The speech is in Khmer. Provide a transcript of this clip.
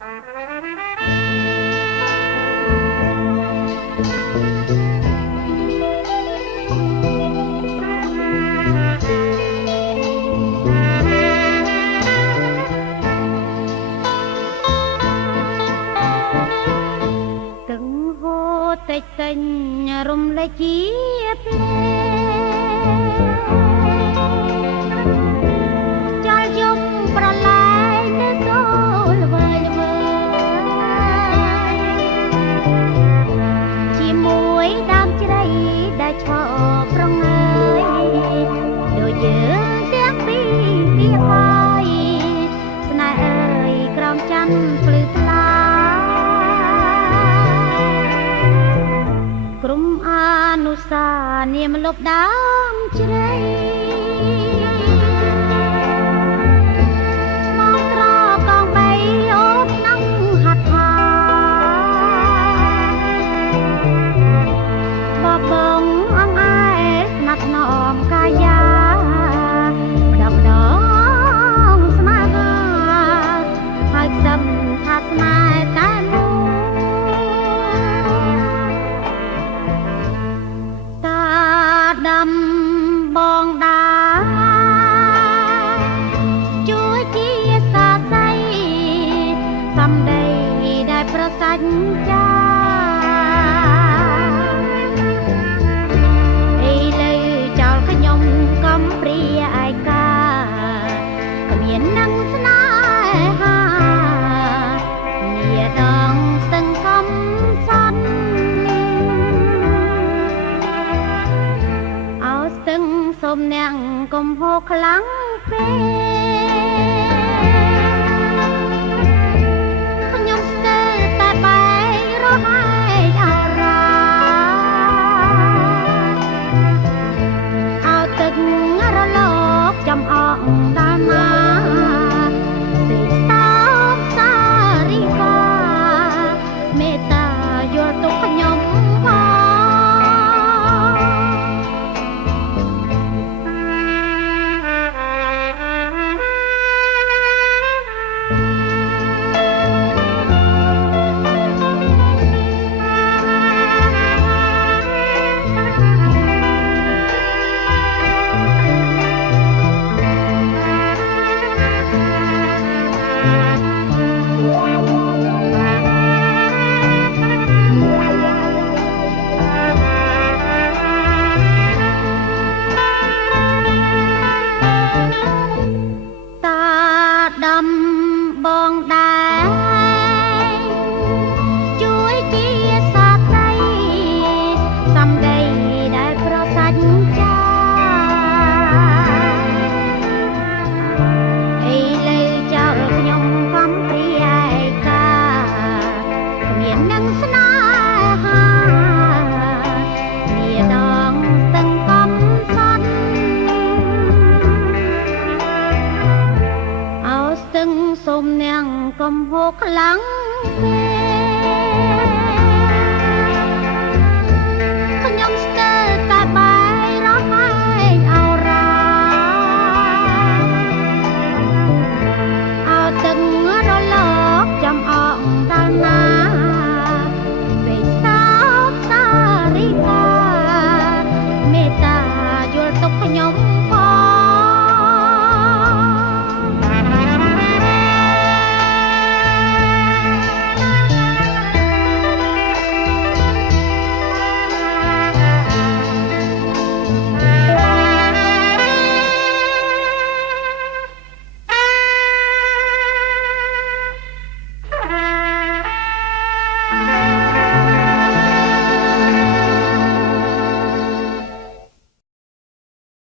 តិចទិញរំលែកជាភ្លេចលយំប្រឡាយនៅសូលវើយវើជាមួយដើមជ្រៃដែលឈរប្រងើយដូចយើងទាំងពីរវាហើយស្នេហ៍អើយក្រោមច័ន្ទភ្លឺថ្លាក្រុមអនុសានាមលុបដើមជ្រៃមកត្រកងបីអូននឹងហាត់ថាបបងអង្អែលស្នាត់ណោមកាយាម្ដងស្នេហាហើយខ្សឹមថាស្នេហ៍តែដាំបងដាជួយជាសាស័យសំដីដែលប្រសាច់ចាអីលើចោលខ្ញុំកំព្រាឯកាគ្មាននឹងស្នេហានាដងសង្ឃឹមសន្តិសូមអ្នកកុំហូរខ្លាំងពេកខ្ញុំស្ទើរតែបែករហែកអារ៉ាឲ្យទឹករលកចំអកដាណាសេចតោសារីកាមេត្តាយល់ទុកខ្ញុំបងដែរជួយជាសាស័យសំដីដែលប្រសាច់ចាអីលើចោលខ្ញុំកំព្រាឯកាគ្មាននឹងស្នេហានាដងសង្ឃឹមសន្តិសូមអ្នកកុំហូរខ្លាំងពេក